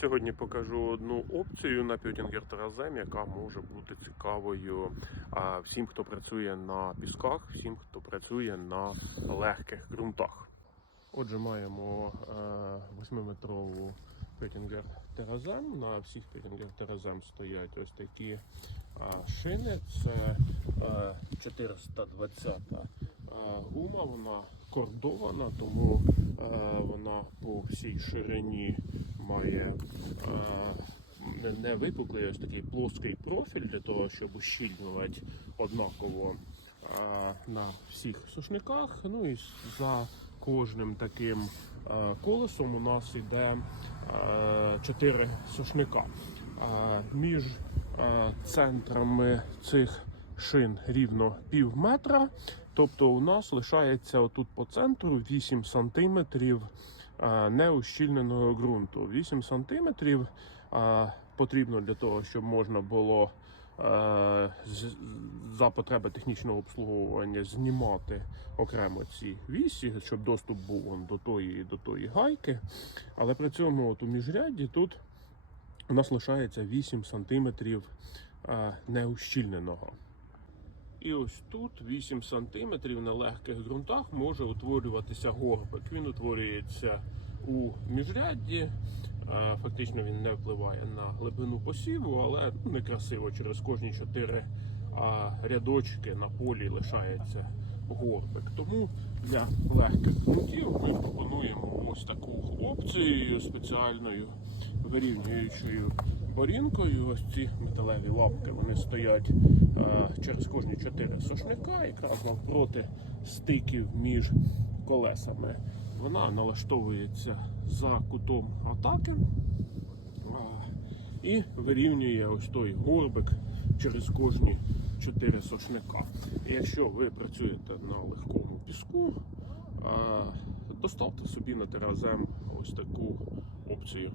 Сьогодні покажу одну опцію на Pютінгер Теразем, яка може бути цікавою всім, хто працює на пісках, всім, хто працює на легких ґрунтах. Отже, маємо 8-метрову Пютінгер Теразем. На всіх Пютінгер Теразем стоять ось такі шини. Це е, 420 гума, вона кордована, тому е, вона по всій ширині має е, не, випуклий ось такий плоский профіль для того, щоб ущільнювати однаково е, на всіх сушниках. Ну і за кожним таким е, колесом у нас йде е, 4 сушника. Е, між е, центрами цих шин рівно пів метра. Тобто у нас лишається отут по центру 8 сантиметрів неущільненого ґрунту. 8 сантиметрів потрібно для того, щоб можна було за потреби технічного обслуговування знімати окремо ці вісі, щоб доступ був он до тої до тої гайки. Але при цьому от у міжрядді тут у нас лишається 8 сантиметрів неущільненого. І ось тут 8 см на легких ґрунтах може утворюватися горбик. Він утворюється у міжрядді. Е, Фактично він не впливає на глибину посіву, але ну, некрасиво через кожні 4 рядочки на полі лишається горбик. Тому для легких ґрунтів ми пропонуємо ось таку опцію спеціальною вирівнюючою борінкою. Ось ці металеві лапки вони стоять е, через кожні чотири сошника, якраз навпроти стиків між колесами. Вона налаштовується за кутом атаки е, і вирівнює ось той горбик через кожні чотири сошника. І якщо ви працюєте на легкому піску, е, доставте собі на теразем ось таку опцію.